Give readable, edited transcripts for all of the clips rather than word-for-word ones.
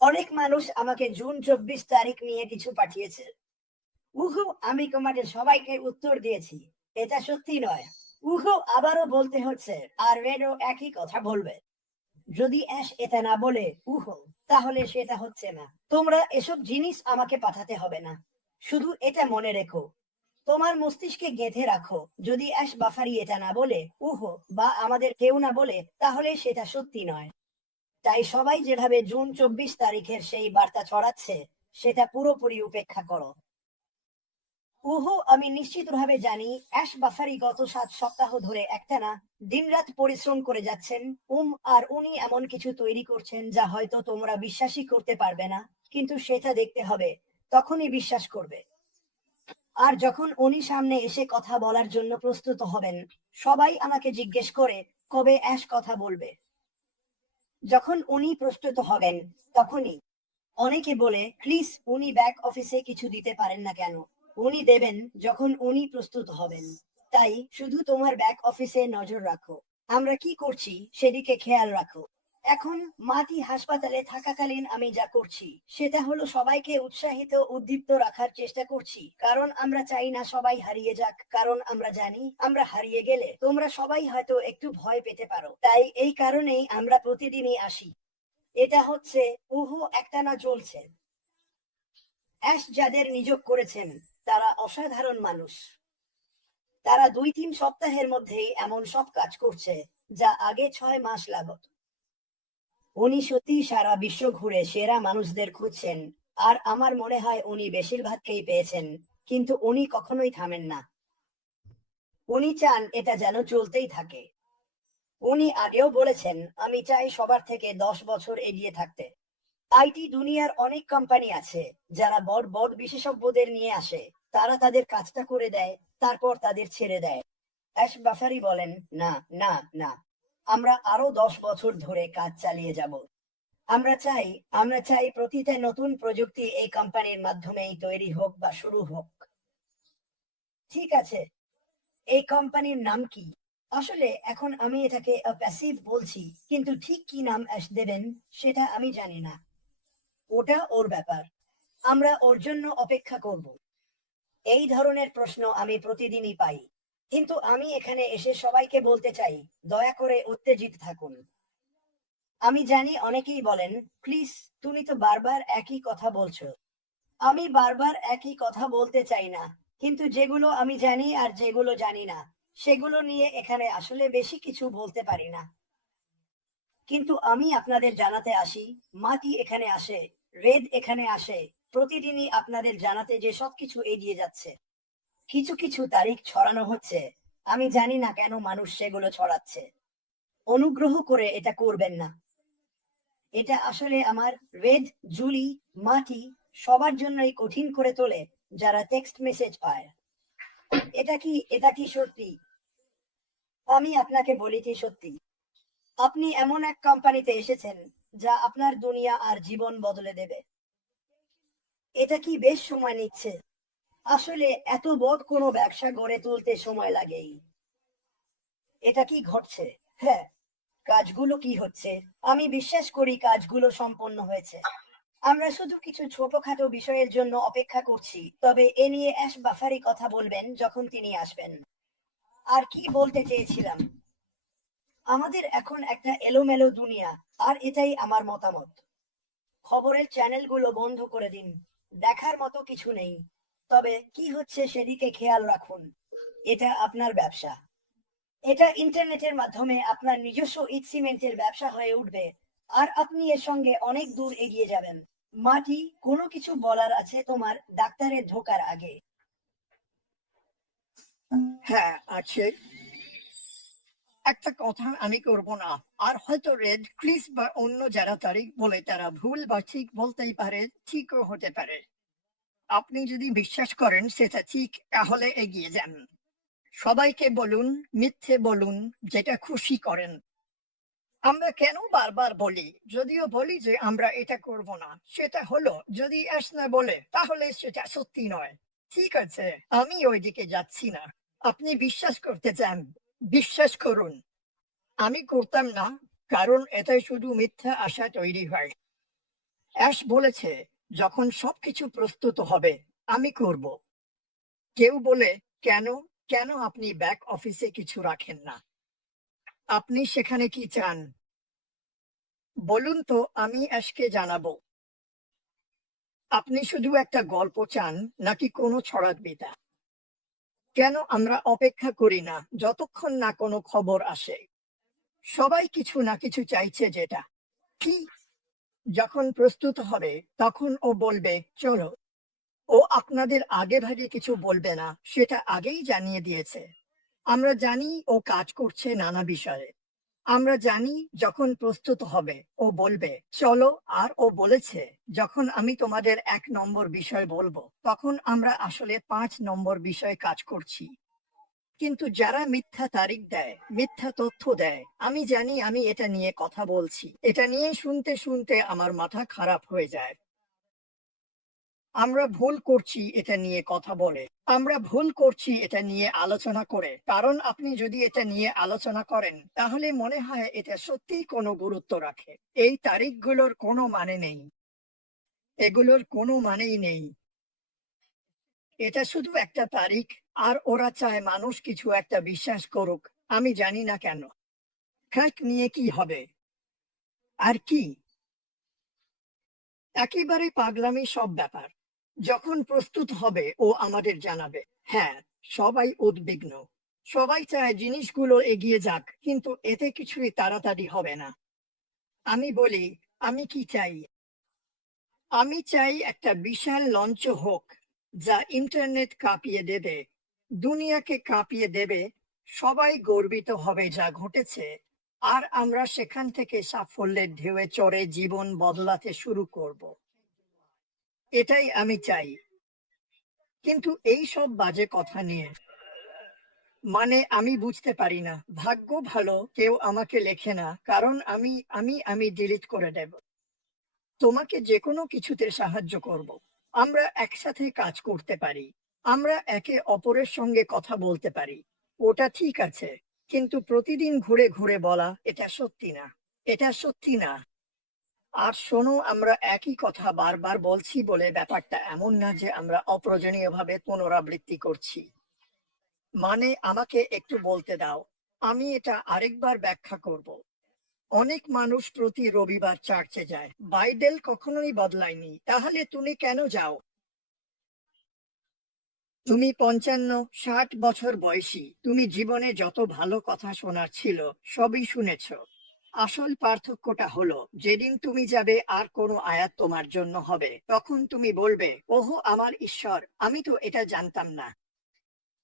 অনেক মানুষ আমাকে জুন 24 তারিখ নিয়ে কিছু পাঠিয়েছে। উহু, আমি তোমাদের সবাইকে উত্তর দিয়েছি, এটা সত্যি নয়। উহু, আবারও বলতে হচ্ছে, আর রেডও একই কথা বলবে। যদি অ্যাশ এটা না বলে উহু, তাহলে সেটা হচ্ছে না। তোমরা এসব জিনিস আমাকে পাঠাতে হবে না। শুধু এটা মনে রেখো, তোমার মস্তিষ্কে গেঁথে রাখো, যদি অ্যাশ বাফারি এটা না বলে উহু, বা আমাদের কেউ না বলে, তাহলে সেটা সত্যি নয়। তাই সবাই যেভাবে জুন 24 তারিখের সেই বার্তা ছড়াচ্ছে, সেটা পুরোপুরি উপেক্ষা করো। উহু, আমি নিশ্চিতভাবে জানি অ্যাশ বাফারি গত 7 সপ্তাহ ধরে একটানা দিনরাত পরিশ্রম করে যাচ্ছেন। আর উনি এমন কিছু তৈরি করছেন যা হয়তো তোমরা বিশ্বাসই করতে পারবে না, কিন্তু সেটা দেখতে হবে, তখনই বিশ্বাস করবে। আর যখন উনি সামনে এসে কথা বলার জন্য প্রস্তুত হবেন, সবাই আমাকে জিজ্ঞেস করে কবে অ্যাশ কথা বলবে। যখন উনি প্রস্তুত হবেন, তখনই। অনেকে বলে, ক্রিস, উনি ব্যাক অফিসে কিছু দিতে পারেন না কেন? উনি দেবেন যখন উনি প্রস্তুত হবেন। তাই শুধু তোমার ব্যাক অফিসে নজর রাখো, আমরা কি করছি সেদিকে খেয়াল রাখো। এখন মাটি হাসপাতালে থাকাকালীন আমি যা করছি সেটা হলো সবাইকে উৎসাহিত উদ্দীপ্ত রাখার চেষ্টা করছি, কারণ আমরা চাই না সবাই হারিয়ে যাক, কারণ আমরা জানি আমরা হারিয়ে গেলে তোমরা সবাই হয়তো একটু ভয় পেতে পারো। তাই এই কারণেই আমরা প্রতিদিনই আসি। এটা হচ্ছে উহু একটানা চলছে। অ্যাশ যাদের নিযোগ করেছেন তারা অসাধারণ মানুষ। তারা 2-3 সপ্তাহের মধ্যেই এমন সব কাজ করছে যা আগে 6 মাস লাগত। উনি সত্যি সারা বিশ্ব ঘুরে সেরা মানুষদের খুঁজছেন, আর আমার মনে হয় উনি বেশিরভাগকেই পেয়েছেন। কিন্তু উনি কখনোই থামেন না। উনি চান এটা যেন চলতেই থাকে। উনি আগেও বলেছেন, আমি চাই সবার থেকে 10 বছর এগিয়ে থাকতে। আইটি দুনিয়ার অনেক কোম্পানি আছে যারা বড় বড় বিশেষজ্ঞদের নিয়ে আসে, তারা তাদের কাজটা করে দেয়, তারপর তাদের ছেড়ে দেয়। অ্যাশ বাফারি বলেন, না, না, না, আমরা আরো 10 বছর ধরে কাজ চালিয়ে যাব। আমরা চাই আমরা চাই প্রতিটা নতুন প্রযুক্তি এই কোম্পানির মাধ্যমেই তৈরি হোক বা শুরু হোক। ঠিক আছে, এই কোম্পানির নাম কি? আসলে এখন আমি এটাকে প্যাসিভ বলছি, কিন্তু ঠিক কি নাম অ্যাশ দেবেন সেটা আমি জানি না। ওটা ওর ব্যাপার। আমরা ওর জন্য অপেক্ষা করব। এই ধরনের প্রশ্ন আমি প্রতিদিনই পাই। কিন্তু আমি এখানে এসে সবাইকে বলতে চাই, দয়া করে উত্তেজিত থাকুন। আমি জানি অনেকেই বলেন, প্লিজ, তুমি তো বারবার একই কথা বলছো। আমি বারবার একই কথা বলতে চাই না, কিন্তু যেগুলো আমি জানি আর যেগুলো জানি না, সেগুলো নিয়ে এখানে আসলে বেশি কিছু বলতে পারি না। কিন্তু আমি আপনাদের জানাতে আসি, মাটি এখানে আসে, রেড এখানে আসে, প্রতিদিনই আপনাদের জানাতে যে সবকিছু এগিয়ে যাচ্ছে। কিছু কিছু তারিখ ছড়ানো হচ্ছে, আমি জানি না কেন মানুষ সেগুলো ছড়াচ্ছে। অনুগ্রহ করে এটা করবেন না। এটা আসলে আমার, রেড, জুলি, মাটি, সবার জন্যই কঠিন করে তোলে যারা টেক্সট মেসেজ পায়। এটা কি সত্যি? আমি আপনাকে বলি কি সত্যি। আপনি এমন এক কোম্পানিতে এসেছেন যা আপনার দুনিয়া আর জীবন বদলে দেবে। এটা কি বেশ সময় নিচ্ছে? আসলে এত বড় কোনো ব্যবসা গড়ে তুলতে সময় লাগেই। এটা কি ঘটছে? হ্যাঁ। কাজগুলো কি হচ্ছে? আমি বিশ্বাস করি কাজগুলো সম্পন্ন হয়েছে। আমরা শুধু কিছু ছোটখাটো বিষয়ের জন্য অপেক্ষা করছি, তবে এ নিয়ে অ্যাশ বাফারি কথা বলবেন যখন তিনি আসবেন। আর কি বলতে চেয়েছিলাম, আমাদের এখন একটা এলোমেলো দুনিয়া, আর এটাই আমার মতামত। খবরের চ্যানেলগুলো বন্ধ করে দিন, দেখার মতো কিছু নেই। তবে কি হচ্ছে সেদিকে খেয়াল রাখুন। এটা আপনার ব্যবসা। এটা ইন্টারনেটের মাধ্যমে আপনার নিজস্ব ইট সিমেন্টের ব্যবসা হয়ে উঠবে, আর আপনি এর সঙ্গে অনেক দূর এগিয়ে যাবেন। মাটি, কোনো কিছু বলার আছে তোমার ডাক্তারের ঢোকার আগে? হ্যাঁ, আছে। একটা কথা আমি করব না। আর হয়তো রেড ক্রিস বা অন্য যারা তারিখ বলে তারা ভুল বা ঠিক বলতেই পারে, ঠিকও হতে পারে। আপনি যদি বিশ্বাস করেন সেটা ঠিক, তাহলে এগিয়ে যান। সবাইকে বলুন, মিথ্যে বলুন, যেটা খুশি করেন। আমরা কেন বারবার বলি, যদিও বলি যে আমরা এটা করব না, সেটা হলো যদি অ্যাশ না বলে তাহলে সেটা সত্যি নয়। ঠিক আছে, আমি ওইদিকে যাচ্ছি না। আপনি বিশ্বাস করতে চান, বিশ্বাস করুন। আমি করতাম না, কারণ এতে শুধু মিথ্যা আশা তৈরি হয়। অ্যাশ বলেছে, যখন সবকিছু প্রস্তুত হবে আমি করব। কেউ বলে, কেন? কেন আপনি ব্যাক অফিসে কিছু রাখেন না? আপনি সেখানে কি চান? বলুন তো, আমি অ্যাশকে জানাবো। আপনি শুধু একটা গল্প চান নাকি কোনো ছড়াকবিতা? কেন আমরা অপেক্ষা করি না যতক্ষণ না কোনো খবর আসে? সবাই কিছু না কিছু চাইছে, যেটা কি যখন প্রস্তুত হবে তখন ও বলবে চলো। ও আপনাদের আগে ভাগে কিছু বলবে না, সেটা আগেই জানিয়ে দিয়েছে। আমরা জানি ও কাজ করছে নানা বিষয়ে। আমরা জানি যখন প্রস্তুত হবে ও বলবে চলো। আর ও বলেছে, যখন আমি তোমাদের 1 নম্বর বিষয় বলবো তখন আমরা আসলে 5 নম্বর বিষয়ে কাজ করছি। কিন্তু যারা মিথ্যা তারিখ দেয়, মিথ্যা তথ্য দেয়, আমি জানি। আমি এটা নিয়ে কথা বলছি, এটা নিয়ে শুনতে শুনতে আমার মাথা খারাপ হয়ে যায়। আমরা ভুল করছি এটা নিয়ে কথা বলে, আমরা ভুল করছি এটা নিয়ে আলোচনা করে। কারণ আপনি যদি এটা নিয়ে আলোচনা করেন তাহলে মনে হয় এটা সত্যিই কোনো গুরুত্ব রাখে। এই তারিখগুলোর কোনো মানে নেই, এগুলোর কোনো মানেই নেই। এটা শুধু একটা তারিখ, আর ওরা চায় মানুষ কিছু একটা বিশ্বাস করুক। আমি জানি না কেন। ফ্যাক্ট নিয়ে কি হবে? আর কি? একেবারে পাগলামি সব ব্যাপার। যখন প্রস্তুত হবে ও আমাদের জানাবে। হ্যাঁ, সবাই উদ্বিগ্ন। সবাই চায় জিনিসগুলো এগিয়ে যাক, কিন্তু এতে কিছুই তাড়াতাড়ি হবে না। আমি বলি, আমি কি চাই? আমি চাই একটা বিশাল লঞ্চ হোক, যা ইন্টারনেট কাঁপিয়ে দেবে, দুনিয়াকে কাঁপিয়ে দেবে। সবাই গর্বিত হবে যা ঘটেছে। আর আমরা সেখান থেকে সাফল্যের ঢেউয়ে চড়ে জীবন বদলাতে শুরু করব। এটাই আমি চাই। কিন্তু এই সব বাজে কথা নিয়ে মানে আমি বুঝতে পারি না। ভাগ্য ভালো কেউ আমাকে লেখে না, কারণ আমি ডিলিট করে দেব। তোমাকে যেকোনো কিছুতে সাহায্য করব। আমরা একসাথে কাজ করতে পারি। আমরা একে অপরের সঙ্গে কথা বলতে পারি। ওটা ঠিক আছে। কিন্তু প্রতিদিন ঘুরে ঘুরে বলা এটা সত্যি না। এটা সত্যি না। আর শোনো, আমরা একই কথা বারবার বলছি বলে ব্যাপারটা এমন না যে আমরা অপ্রয়োজনীয়ভাবে পুনরাবৃত্তি করছি। মানে আমাকে একটু বলতে দাও, আমি এটা আরেকবার ব্যাখ্যা করব। অনেক মানুষ প্রতি রবিবার চার্চে যায়, বাইবেল কখনোই বদলায়নি, তাহলে তুমি কেন যাও? তুমি 55-60 বছর বয়সী, তুমি জীবনে যত ভালো কথা শোনার ছিল সবই শুনেছ। আসল পার্থক্যটা হলো, যেদিন তুমি যাবে আর কোনো আয়াত তোমার জন্য হবে, তখন তুমি বলবে, ওহো আমার ঈশ্বর, আমি তো এটা জানতাম না।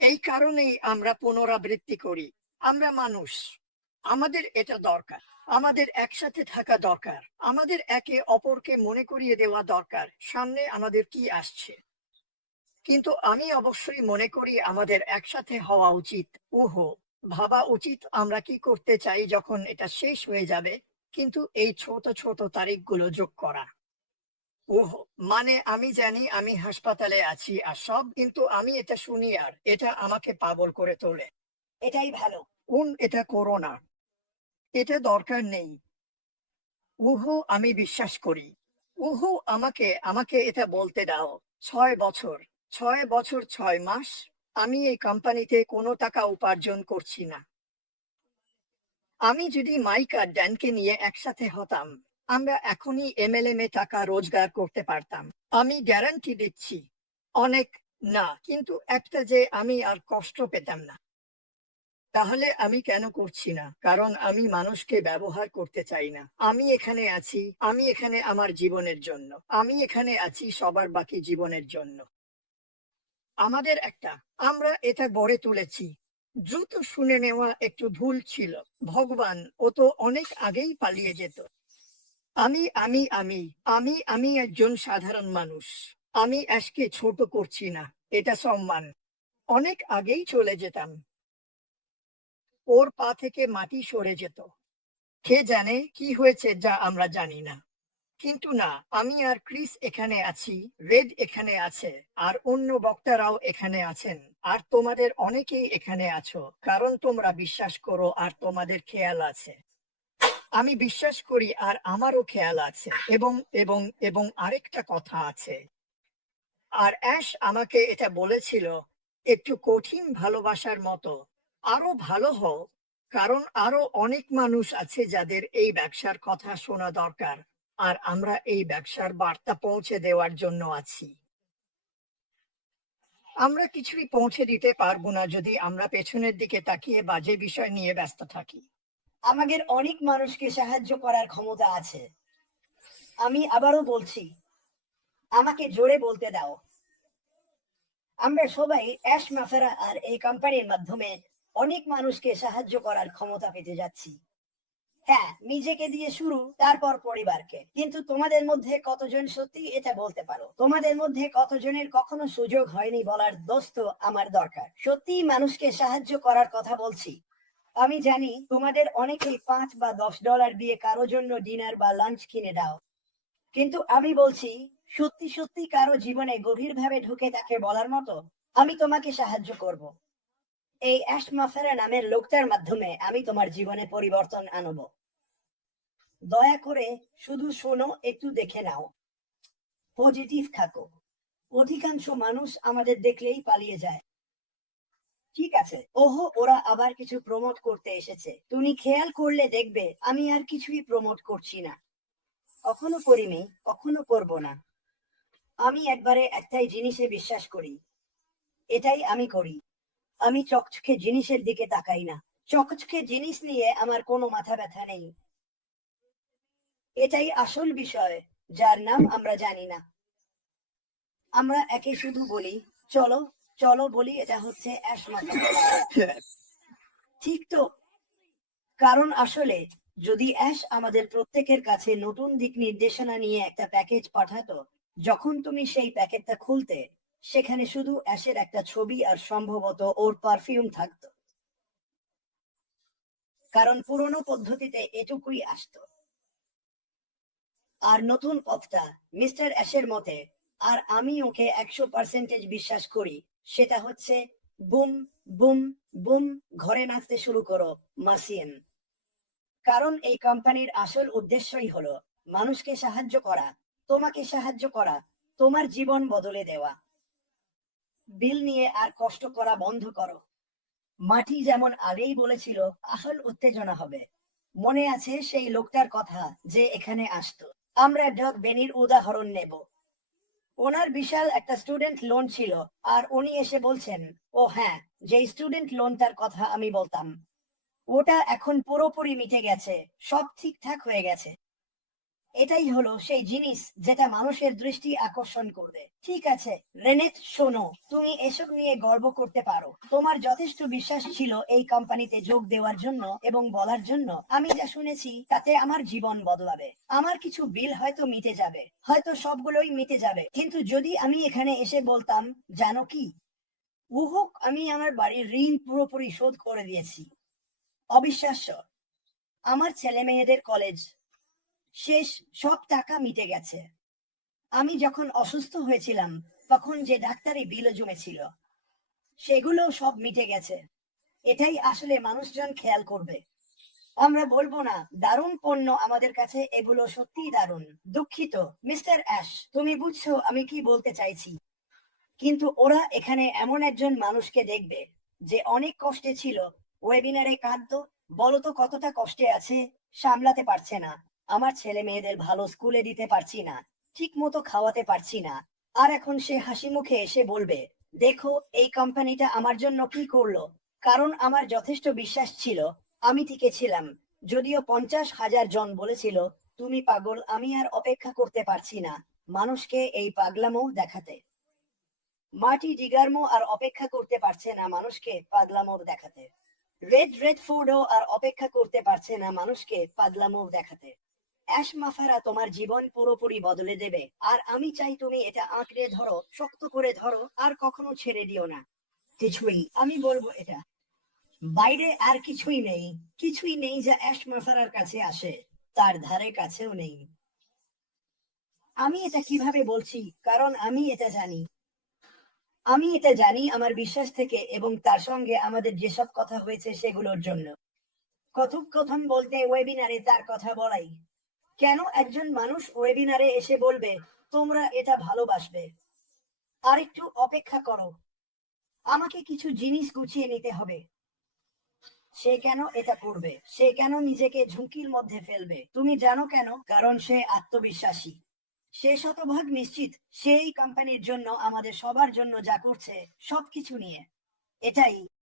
এই কারণেই আমরা পুনরাবৃত্তি করি। আমরা মানুষ, আমাদের এটা দরকার। আমাদের একসাথে থাকা দরকার। আমাদের একে অপরকে মনে করিয়ে দেওয়া দরকার সামনে আমাদের কি আসছে। কিন্তু আমি অবশ্যই মনে করি আমাদের একসাথে হওয়া উচিত। ওহো, ভাবা উচিত আমরা কি করতে চাই যখন এটা শেষ হয়ে যাবে। কিন্তু এই ছোট ছোট তারিখগুলো যোগ করা। ওহো, মানে আমি জানি আমি হাসপাতালে আছি আর সব, কিন্তু আমি এটা শুনি আর এটা আমাকে পাগল করে তোলে। এটাই ভালো। এটা করো না। এটা দরকার নেই। উহু, আমি বিশ্বাস করি। উহু, আমাকে আমাকে এটা বলতে দাও। 6 বছর, 6 বছর 6 মাস আমি এই কোম্পানিতে কোনো টাকা উপার্জন করছি না। আমি যদি মাইক আর ড্যানকে নিয়ে একসাথে হতাম, আমরা এখনই এমএলএম এ টাকা রোজগার করতে পারতাম। আমি গ্যারান্টি দিচ্ছি। অনেক না, কিন্তু একটা, যে আমি আর কষ্ট পেতাম না। তাহলে আমি কেন করছি না? কারণ আমি মানুষকে ব্যবহার করতে চাই না। আমি এখানে আছি, আমি এখানে আমার জীবনের জন্য। আমি এখানে আছি সবার বাকি জীবনের জন্য। আমাদের একটা, আমরা এটা গড়ে তুলেছি। দ্রুত শুনে নেওয়া একটু ভুল ছিল। ভগবান, ও তো অনেক আগেই পালিয়ে যেত। আমি একজন সাধারণ মানুষ। আমি অ্যাশকে ছোট করছি না, এটা সম্মান। অনেক আগেই চলে যেতাম। ওর পা থেকে মাটি সরে যেত। কে জানে কি হয়েছে যা আমরা জানি না। কিন্তু না, আমি আর ক্রিস এখানে আছি, রেড এখানে আছে, আর অন্য বক্তারাও এখানে আছেন। আর তোমাদের অনেকেই এখানে আছো, কারণ তোমরা বিশ্বাস করো আর তোমাদের খেয়াল আছে। আমি বিশ্বাস করি আর আমারও খেয়াল আছে এবং এবং এবং আরেকটা কথা আছে। আর অ্যাশ আমাকে এটা বলেছিল, একটু কঠিন ভালোবাসার মতো। আরো ভালো হও, কারণ আরো অনেক মানুষ আছে যাদের এই ব্যবসার কথা শোনা দরকার। আর আমরা এই ব্যবসার বার্তা পৌঁছে দেওয়ার জন্য আছি। আমরা কিছুই পৌঁছে দিতে পারবো না যদি আমরা পেছনের দিকে তাকিয়ে বাজে বিষয় নিয়ে ব্যস্ত থাকি। আমাদের অনেক মানুষকে সাহায্য করার ক্ষমতা আছে। আমি আবারও বলছি, আমাকে জোরে বলতে দাও। আমরা সবাই অ্যাশ মাফেরা আর এই কোম্পানির মাধ্যমে অনেক মানুষকে সাহায্য করার ক্ষমতা পেতে যাচ্ছি। হ্যাঁ, নিজেকে দিয়ে শুরু, তারপর পরিবারকে। কিন্তু তোমাদের মধ্যে কতজন সত্যি এটা বলতে পারো? তোমাদের মধ্যে কতজনের কখনো সুযোগ হয়নি বলার দোস্ত আমার দরকার? সত্যি মানুষকে সাহায্য করার কথা বলছি। আমি জানি তোমাদের অনেকেই $5 বা $10 দিয়ে কারো জন্য ডিনার বা লাঞ্চ কিনে দাও, কিন্তু আমি বলছি, সত্যি সত্যি কারো জীবনে গভীরভাবে ঢুকে তাকে বলার মতো, আমি তোমাকে সাহায্য করব। এই অ্যাশ মাফেরা নামের লোকটার মাধ্যমে আমি তোমার জীবনে পরিবর্তন আনব। দয়া করে শুধু শোনো, একটু দেখে নাও, পজিটিভ থাকো। অধিকাংশ মানুষ আমাদের দেখলেই পালিয়ে যায়। ঠিক আছে, ওহো, ওরা আবার কিছু প্রমোট করতে এসেছে। তুমি খেয়াল করলে দেখবে আমি আর কিছুই প্রমোট করছি না। কখনো করিনি, কখনো করব না। আমি একবারে একটাই জিনিসে বিশ্বাস করি, এটাই আমি করি। আমি চকচকে জিনিসের দিকে তাকাই না। চকচকে জিনিস নিয়ে আমার কোনো মাথা ব্যথা নেই। এটাই আসল বিষয়, যার নাম আমরা জানি না। আমরা একে শুধু বলি, চলো চলো বলি, এটা হচ্ছে অ্যাশ মাফেরা। ঠিক তো? কারণ আসলে যদি অ্যাশ আমাদের প্রত্যেকের কাছে নতুন দিক নির্দেশনা নিয়ে একটা প্যাকেজ পাঠাতো, যখন তুমি সেই প্যাকেটটা খুলতে, সেখানে শুধু অ্যাশের একটা ছবি আর সম্ভবত ওর পারফিউম থাকতো। কারণ পুরনো পদ্ধতিতে এটুকুই আসতো। আর নতুন পথটা মিস্টার অ্যাশের মতে, আর আমি ওকে 100% বিশ্বাস করি, সেটা হচ্ছে বুম বুম বুম, ঘরে নাচতে শুরু করো মাসিয়েন। কারণ এই কোম্পানির আসল উদ্দেশ্যই হলো মানুষকে সাহায্য করা, তোমাকে সাহায্য করা, তোমার জীবন বদলে দেওয়া। বিল নিয়ে আর কষ্ট করা বন্ধ করো। মাটি যেমন আগেই বলেছিল আসল উত্তেজনা হবে। মনে আছে সেই লোকটার কথা যে এখানে আসতো? আমরা ডগ বেনির উদাহরণ নেব। ওনার বিশাল একটা স্টুডেন্ট লোন ছিল, আর উনি এসে বলছেন, ও হ্যাঁ, যে স্টুডেন্ট লোনটার কথা আমি বলতাম, ওটা এখন পুরোপুরি মিটে গেছে, সব ঠিকঠাক হয়ে গেছে। এটাই হলো সেই জিনিস যেটা মানুষের দৃষ্টি আকর্ষণ করবে। ঠিক আছে রেনেট, শোনো, তুমি এসব নিয়ে গর্ব করতে পারো। তোমার যথেষ্ট বিশ্বাস ছিল এই কোম্পানিতে যোগ দেওয়ার জন্য এবং বলার জন্য, আমি যা শুনেছি তাতে আমার জীবন বদলাবে। আমার কিছু বিল হয়তো মিটে যাবে, হয়তো সবগুলোই মিটে যাবে, কিন্তু যদি আমি এখানে এসে বলতাম, জানো কি, উহুক, আমি আমার বাড়ির ঋণ পুরোপুরি শোধ করে দিয়েছি। অবিশ্বাস্য। আমার ছেলে মেয়েদের কলেজ শেষ, সব টাকা মিটে গেছে। আমি যখন অসুস্থ হয়েছিলাম তখন যে ডাক্তারি বিল জমেছিল, সেগুলো সব মিটে গেছে। এটাই আসলে মানুষজন খেয়াল করবে। আমরা বলবো না দারুণ পণ্য আমাদের কাছে, এগুলো সত্যিই দারুণ। দুঃখিত মিস্টার অ্যাশ, তুমি বুঝছো আমি কি বলতে চাইছি। কিন্তু ওরা এখানে এমন একজন মানুষকে দেখবে যে অনেক কষ্টে ছিল, ওয়েবিনারে কাঁদতো, বলতো কতটা কষ্টে আছে, সামলাতে পারছে না, আমার ছেলে মেয়েদের ভালো স্কুলে দিতে পারছি না, ঠিক মতো খাওয়াতে পারছি না। আর এখন সে হাসি মুখে এসে বলবে, দেখো এই কোম্পানিটা আমার জন্য কি করলো। কারণ আমার যথেষ্ট বিশ্বাস ছিল, আমি টিকেছিলাম। যদিও 50,000 জন বলেছিল তুমি পাগল, আমি আর অপেক্ষা করতে পারছি না মানুষকে এই পাগলামো দেখাতে। মার্টি ডিগার্মো আর অপেক্ষা করতে পারছে না মানুষকে পাগলামোর দেখাতে। রেডফোর্ডও আর অপেক্ষা করতে পারছে না মানুষকে পাগলামোর দেখাতে। অ্যাশ মাফেরা তোমার জীবন পুরোপুরি বদলে দেবে, আর আমি চাই তুমি এটা আঁকড়ে ধরো, শক্ত করে ধরো, আর কখনো ছেড়ে দিও না। কিছুই, আমি বলবো এটা, বাইরে আর কিছুই নেই, কিছুই নেই যা অ্যাশ মাফেরার কাছে আসে, তার ধারে কাছেও নেই। আমি এটা কিভাবে বলছি, কারণ আমি এটা জানি। আমি এটা জানি আমার বিশ্বাস থেকে এবং তার সঙ্গে আমাদের যেসব কথা হয়েছে সেগুলোর জন্য। কথোপকথন বলতে ওয়েবিনারে তার কথা বলাই। কেন একজন মানুষ ওয়েবিনারে এসে বলবে তোমরা এটা ভালোবাসবে? আর একটু অপেক্ষা করো, আমাকে কিছু জিনিস গুছিয়ে নিতে হবে। সে কেন এটা করবে? সে কেন নিজেকে ঝুঁকির মধ্যে ফেলবে? তুমি জানো কেন? কারণ সে আত্মবিশ্বাসী। সে শতভাগ নিশ্চিত সেই কোম্পানির জন্য, আমাদের সবার জন্য যা করছে সবকিছু নিয়ে, এটাই